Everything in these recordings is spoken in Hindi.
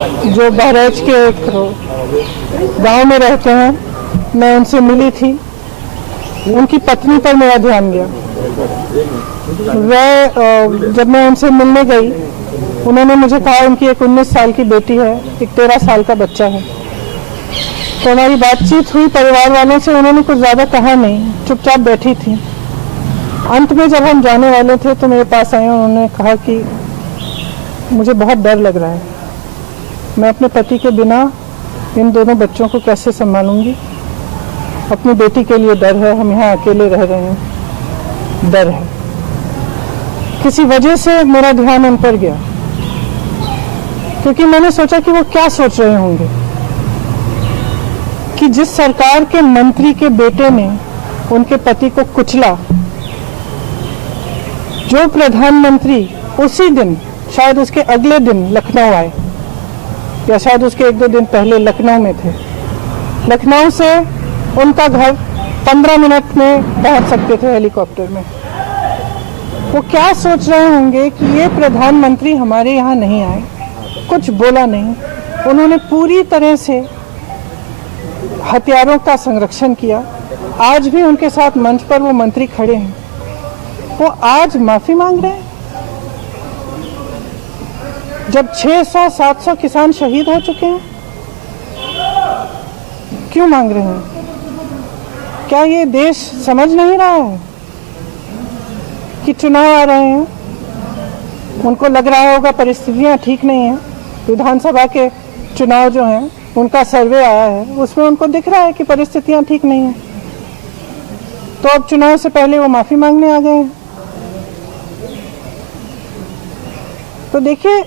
जो बहराइच के एक गांव में रहते हैं, मैं उनसे मिली थी। उनकी पत्नी पर मेरा ध्यान गया। वह जब मैं उनसे मिलने गई, उन्होंने मुझे कहा उनकी एक 19 साल की बेटी है, एक 13 साल का बच्चा है। तो हमारी बातचीत हुई परिवार वालों से। उन्होंने कुछ ज़्यादा कहा नहीं, चुपचाप बैठी थी। अंत में जब हम जाने वाले थे तो मेरे पास आए। उन्होंने कहा कि मुझे बहुत डर लग रहा है, मैं अपने पति के बिना इन दोनों बच्चों को कैसे संभालूंगी। अपनी बेटी के लिए डर है, हम यहाँ अकेले रह रहे हैं, डर है। किसी वजह से मेरा ध्यान उन पर गया, क्योंकि मैंने सोचा कि वो क्या सोच रहे होंगे कि जिस सरकार के मंत्री के बेटे ने उनके पति को कुचला, जो प्रधानमंत्री उसी दिन, शायद उसके अगले दिन लखनऊ आए, या शायद उसके 1-2 दिन पहले लखनऊ में थे। लखनऊ से उनका घर 15 मिनट में पहुंच सकते थे हेलीकॉप्टर में। वो क्या सोच रहे होंगे कि ये प्रधानमंत्री हमारे यहाँ नहीं आए, कुछ बोला नहीं। उन्होंने पूरी तरह से हथियारों का संरक्षण किया। आज भी उनके साथ मंच पर वो मंत्री खड़े हैं। वो आज माफी मांग रहे हैं जब 600-700 किसान शहीद हो चुके हैं। क्यों मांग रहे हैं? क्या ये देश समझ नहीं रहा है कि चुनाव आ रहे हैं? उनको लग रहा होगा परिस्थितियां ठीक नहीं हैं। विधानसभा के चुनाव जो हैं, उनका सर्वे आया है, उसमें उनको दिख रहा है कि परिस्थितियां ठीक नहीं हैं। तो अब चुनाव से पहले वो माफी मांगने आ गए हैं। तो देखिए,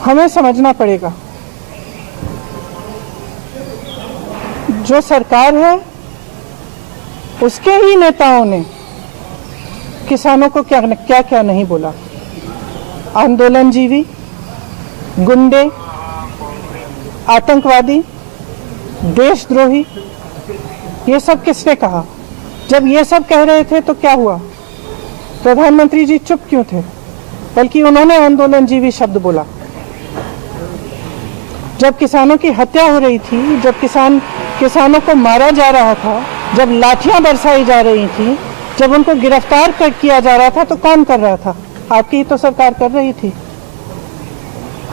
हमें समझना पड़ेगा, जो सरकार है उसके ही नेताओं ने किसानों को क्या क्या नहीं बोला। आंदोलनजीवी, गुंडे, आतंकवादी, देशद्रोही, ये सब किसने कहा? जब ये सब कह रहे थे तो क्या हुआ? प्रधानमंत्री जी चुप क्यों थे? बल्कि उन्होंने आंदोलनजीवी शब्द बोला। जब किसानों की हत्या हो रही थी, जब किसानों को मारा जा रहा था, जब लाठियां बरसाई जा रही थी, जब उनको गिरफ्तार किया जा रहा था, तो कौन कर रहा था? आपकी ही तो सरकार कर रही थी।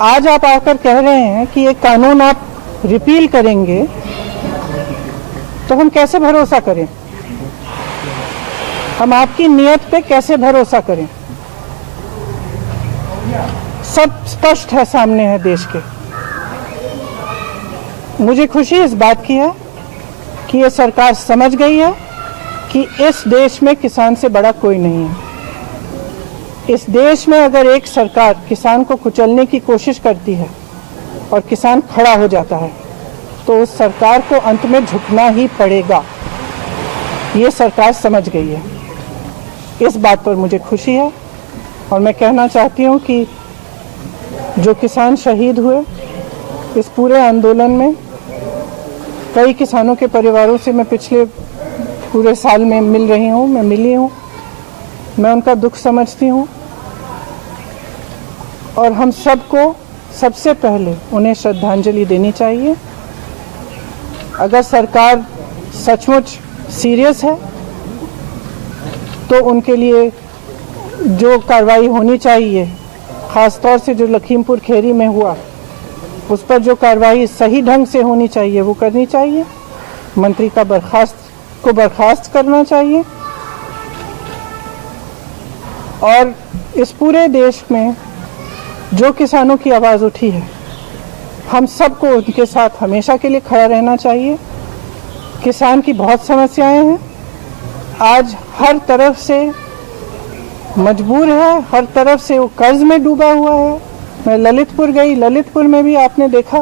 आज आप आकर कह रहे हैं कि ये कानून आप रिपील करेंगे, तो हम कैसे भरोसा करें? हम आपकी नीयत पे कैसे भरोसा करें? सब स्पष्ट है, सामने है देश के। मुझे खुशी इस बात की है कि ये सरकार समझ गई है कि इस देश में किसान से बड़ा कोई नहीं है। इस देश में अगर एक सरकार किसान को कुचलने की कोशिश करती है और किसान खड़ा हो जाता है, तो उस सरकार को अंत में झुकना ही पड़ेगा। ये सरकार समझ गई है। इस बात पर मुझे खुशी है। और मैं कहना चाहती हूँ कि जो किसान शहीद हुए इस पूरे आंदोलन में, कई किसानों के परिवारों से मैं पिछले पूरे साल में मिल रही हूँ, मैं मिली हूँ, मैं उनका दुख समझती हूँ। और हम सबको सबसे पहले उन्हें श्रद्धांजलि देनी चाहिए। अगर सरकार सचमुच सीरियस है तो उनके लिए जो कार्रवाई होनी चाहिए, ख़ासतौर से जो लखीमपुर खीरी में हुआ, उस पर जो कार्रवाई सही ढंग से होनी चाहिए वो करनी चाहिए। मंत्री का बर्खास्त करना चाहिए। और इस पूरे देश में जो किसानों की आवाज़ उठी है, हम सबको उनके साथ हमेशा के लिए खड़ा रहना चाहिए। किसान की बहुत समस्याएं हैं, आज हर तरफ से मजबूर है, हर तरफ से वो कर्ज में डूबा हुआ है। मैं ललितपुर गई, ललितपुर में भी आपने देखा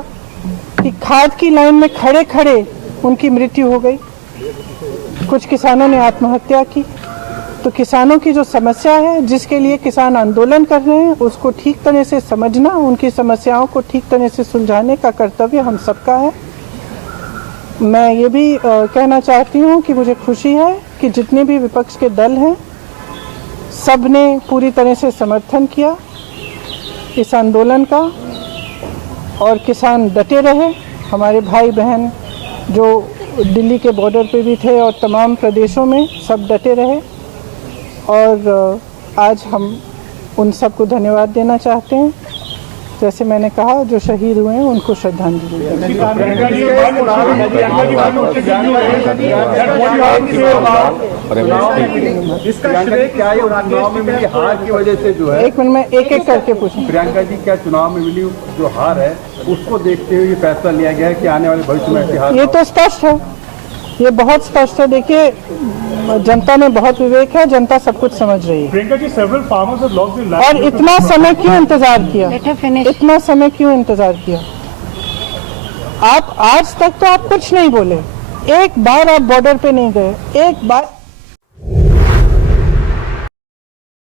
कि खाद की लाइन में खड़े खड़े उनकी मृत्यु हो गई। कुछ किसानों ने आत्महत्या की। तो किसानों की जो समस्या है, जिसके लिए किसान आंदोलन कर रहे हैं, उसको ठीक तरह से समझना, उनकी समस्याओं को ठीक तरह से सुलझाने का कर्तव्य हम सबका है। मैं ये भी कहना चाहती हूँ कि मुझे खुशी है कि जितने भी विपक्ष के दल हैं, सब ने पूरी तरह से समर्थन किया इस आंदोलन का। और किसान डटे रहे। हमारे भाई बहन जो दिल्ली के बॉर्डर पे भी थे और तमाम प्रदेशों में सब डटे रहे, और आज हम उन सबको धन्यवाद देना चाहते हैं। जैसे मैंने कहा, जो शहीद हुए हैं उनको श्रद्धांजलि देना एक मिनट में एक करके पूछूं। प्रियंका जी, क्या चुनाव में मिली जो हार है उसको देखते हुए ये फैसला लिया गया है कि आने वाले भविष्य में ऐसी हार? ये तो स्पष्ट है, ये बहुत स्पष्ट है। देखिए, जनता में बहुत विवेक है, जनता सब कुछ समझ रही है। Priyanka ji, several farmers have lost their land. और इतना समय क्यों इंतजार किया? इतना समय क्यों इंतजार किया? आप आज तक तो आप कुछ नहीं बोले, एक बार आप बॉर्डर पे नहीं गए, एक बार